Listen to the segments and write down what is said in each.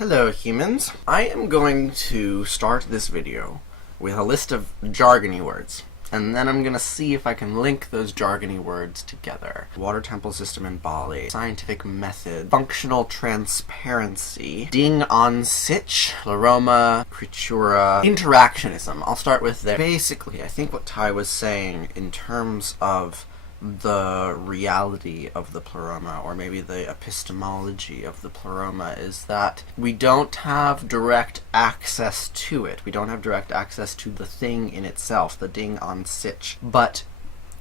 Hello humans! I am going to start this video with a list of jargony words, and then I'm going to see if I can link those jargony words together. Water temple system in Bali, scientific method, functional transparency, ding on sich, pleroma, creatura, interactionism. I'll start with there. Basically, I think what Ty was saying in terms of the reality of the pleroma, or maybe the epistemology of the pleroma, is that we don't have direct access to it. We don't have direct access to the thing in itself, the ding on sich, but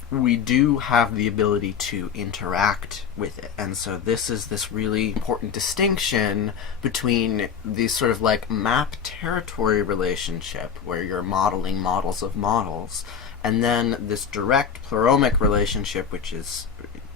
we do have the ability to interact with it. And so this is this really important distinction between these sort of like map territory relationship, where you're modeling models of models, and then this direct pleromic relationship, which is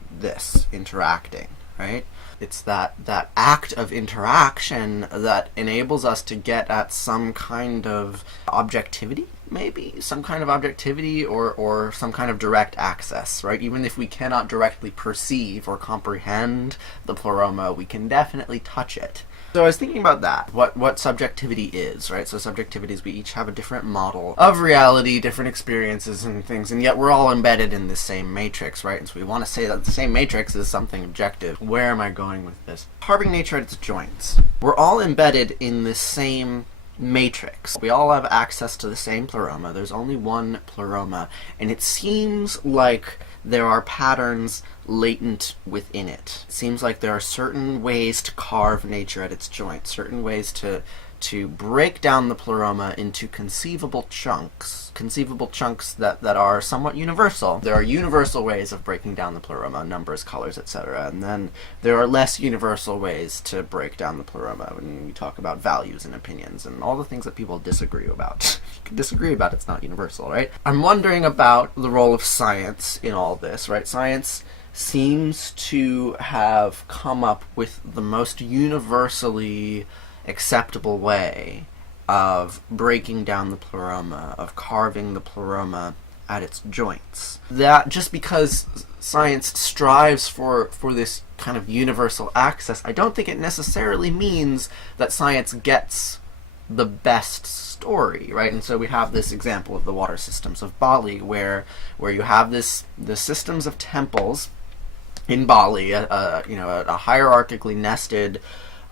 this, interacting, right? It's that act of interaction that enables us to get at some kind of objectivity, maybe? Some kind of objectivity or some kind of direct access, right? Even if we cannot directly perceive or comprehend the pleroma, we can definitely touch it. So I was thinking about that, what subjectivity is, right? So subjectivity is we each have a different model of reality, different experiences and things, and yet we're all embedded in the same matrix, right? And so we want to say that the same matrix is something objective. Where am I going with this? Carving nature at its joints. We're all embedded in the same matrix. We all have access to the same pleroma. There's only one pleroma, and it seems like there are patterns latent within it. It seems like there are certain ways to carve nature at its joints, certain ways to break down the pleroma into conceivable chunks that are somewhat universal. There are universal ways of breaking down the pleroma, numbers, colors, etc. And then there are less universal ways to break down the pleroma when we talk about values and opinions and all the things that people disagree about. You can disagree about, it's not universal, right? I'm wondering about the role of science in all this, right? Science seems to have come up with the most universally acceptable way of breaking down the pleroma, of carving the pleroma at its joints. That just because science strives for this kind of universal access, I don't think it necessarily means that science gets the best story, right? And so we have this example of the water systems of Bali, where you have the systems of temples in Bali, a hierarchically nested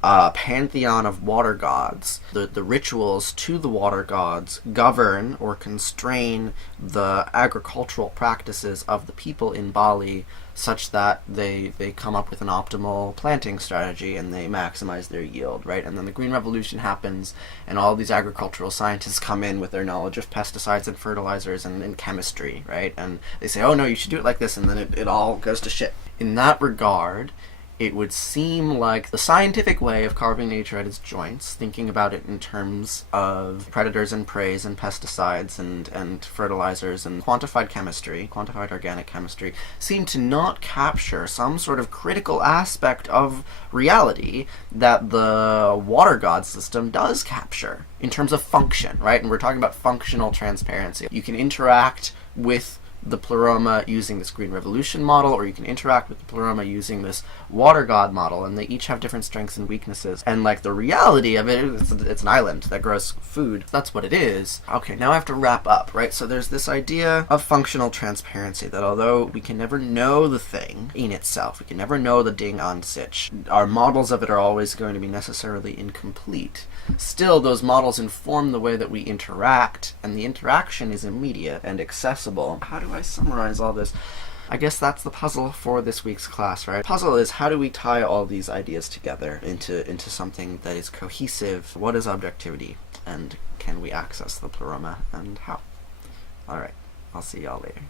pantheon of water gods. The rituals to the water gods govern or constrain the agricultural practices of the people in Bali, such that they come up with an optimal planting strategy and they maximize their yield, right? And then the Green Revolution happens, and all these agricultural scientists come in with their knowledge of pesticides and fertilizers and chemistry, right? And they say, oh no, you should do it like this, and then it all goes to shit. In that regard, it would seem like the scientific way of carving nature at its joints, thinking about it in terms of predators and preys and pesticides and fertilizers and quantified chemistry, quantified organic chemistry, seem to not capture some sort of critical aspect of reality that the water god system does capture in terms of function, right? And we're talking about functional transparency. You can interact with the pleroma using this Green Revolution model, or you can interact with the pleroma using this water god model, and they each have different strengths and weaknesses. And like the reality of it, it's an island that grows food. That's what it is. Okay, now I have to wrap up, right? So there's this idea of functional transparency, that although we can never know the thing in itself, we can never know the ding on sich, our models of it are always going to be necessarily incomplete. Still, those models inform the way that we interact, and the interaction is immediate and accessible. How do I summarize all this? I guess that's the puzzle for this week's class, right? Puzzle is, how do we tie all these ideas together into something that is cohesive? What is objectivity? And can we access the pleroma, and how? Alright, I'll see y'all later.